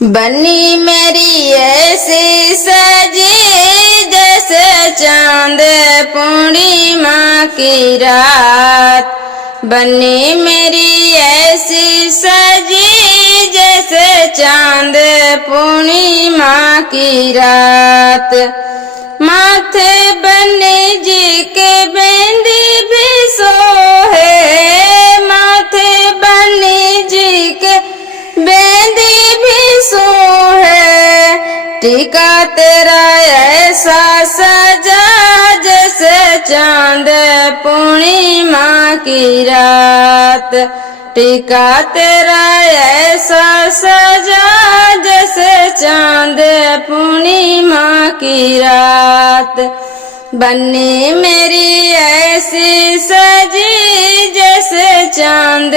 बनी मेरी ऐसी सजी जैसे चांद पूर्णिमा की रात। बनी मेरी ऐसी सजी जैसे चांद पूर्णिमा की रात। माथे बन्नी जी के बिंदी भी सोहे, माथे बन्नी जी के बिंदी भी सोहे। टीका तेरा ऐसा सजा जैसे चांद पूर्णिमा की रात। टीका तेरा ऐसा सजा जैसे चांद पूर्णिमा की रात। बन्नी मेरी ऐसी सजी जैसे चांद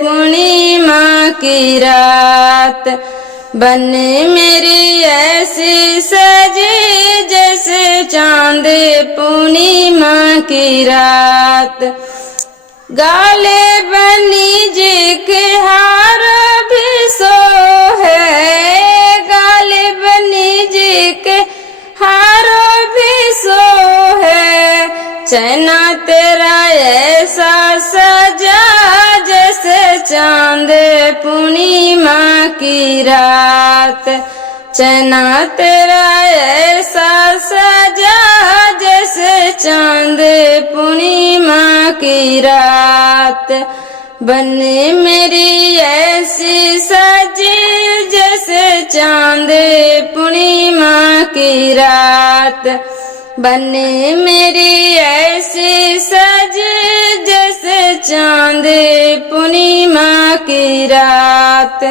पूर्णिमा की रात। बन्नी मेरी ऐसी सजी जैसे चांद पूर्णिमा की रात। गाले बन्नी जी के हार भी सोहे, गाले बन्नी जी के हार भी सोहे। चैना तेरा ऐसा सजा जैसे चांद पूर्णिमा की रात। चैना तेरा ऐसा सजा जैसे चांद पूर्णिमा की रात। बन्नी मेरी ऐसी सजी जैसे चांद पूर्णिमा की रात। बन्नी मेरी ऐसी सजी जैसे चांद पूर्णिमा की रात।